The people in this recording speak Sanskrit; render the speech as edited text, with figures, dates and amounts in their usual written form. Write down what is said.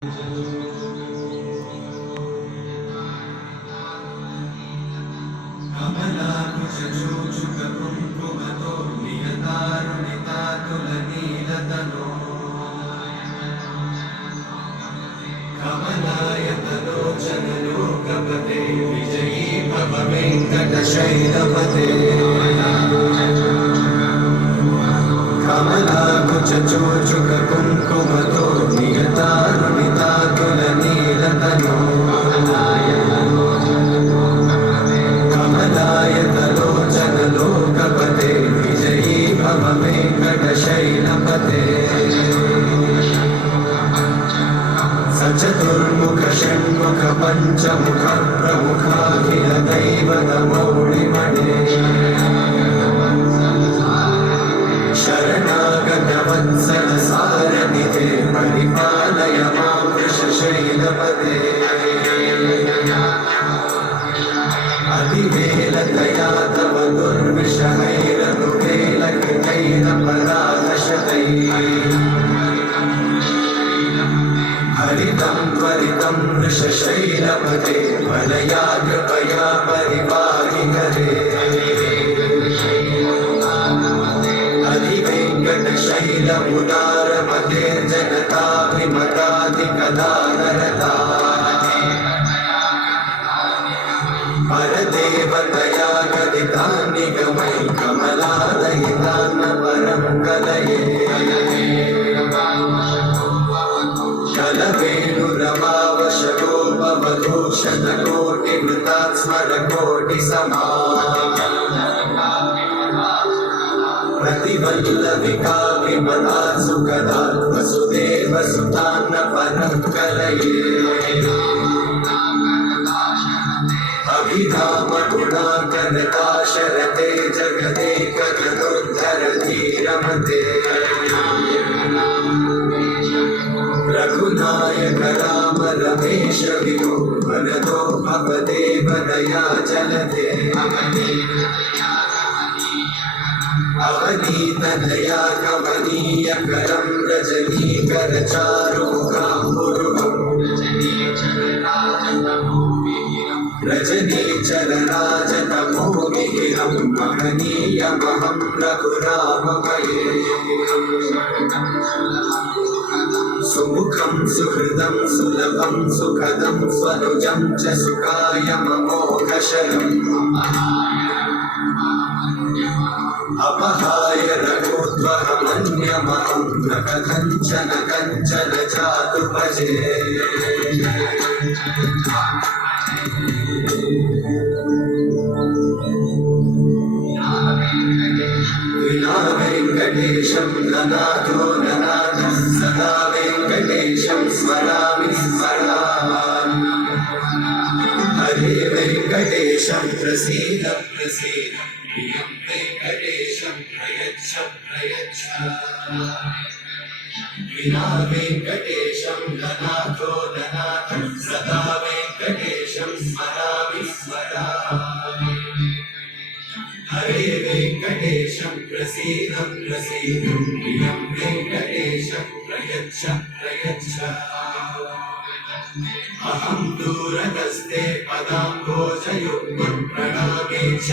कमलाकुचूचुककुङ्कुमतो नियतारुणितातुलनीलतनो कमलायतलोचनलोकपते विजयी भव वेङ्कटशैलपते कमलाकुचूचुककुङ्कुमतो नियतारुणितातुलनीलतनो कमलायतलोचनलोकपते विजयी भव वेङ्कटशैलपते सचतुर्मुख षण्मुख पञ्चमुख प्रमुखाखिल दैवतमौलिमणे शरणागत वत्सल सारथिते परिपालय मां वृषशैलपते अतिवेलतया तव दुर्विषहैरनुवेलकृतैरपराधशतैः हरितं त्वरितं वृषशैलपते वलया कृपया परिपाहि करे अधिवेङ्कटशैलमुदारमते जनताभिमताधिकदानरता परदेवतया गदितान्निगमै कमलादयितान्न परं कलये शलवेणुरमावशगोपवधूषणकोटिवृतात् स्मरकोटिसमा प्रतिवल्लविकाभिमतात् सुखदात् वसुदेवसुतान्न परं कलये अभिधामगुणाकरताशरते जगदेकगदोद्धरधीरमते रघुनायक राम रमेश विभो वरदो भवदेव दया जलते अवनीतनया कमनीयकरं रजनीकर चारुमुखाम्बुरुहं रजनीचरराजतमोमिहिरं महनीयमहं रघुराममये सुमुखं सुहृदं सुलभं सुखदं स्वनुजं च सुखायममोघशरम् अपहाय रघोद्वहमन्यमहं न कथञ्चन कञ्चन जातु भजे विना वेङ्कटेशं ननाथो ननाथः सदा वेङ्कटेशं स्मरामि स्मरामि हरे वेङ्कटेशं प्रसीद प्रसीद प्रियं वेङ्कटेशं प्रयच्छ प्रयच्छ विना वेङ्कटेशं ननाथो ननाथः सदा वेङ्कटेशं स्मरामि स्मरामि हरे वेङ्कटेशं प्रसीद प्रसीद प्रियं वेङ्कटेशं प्रयच्छ प्रयच्छ अहं दूरतस्ते पदाम्भोजयुग्मं प्रणामे च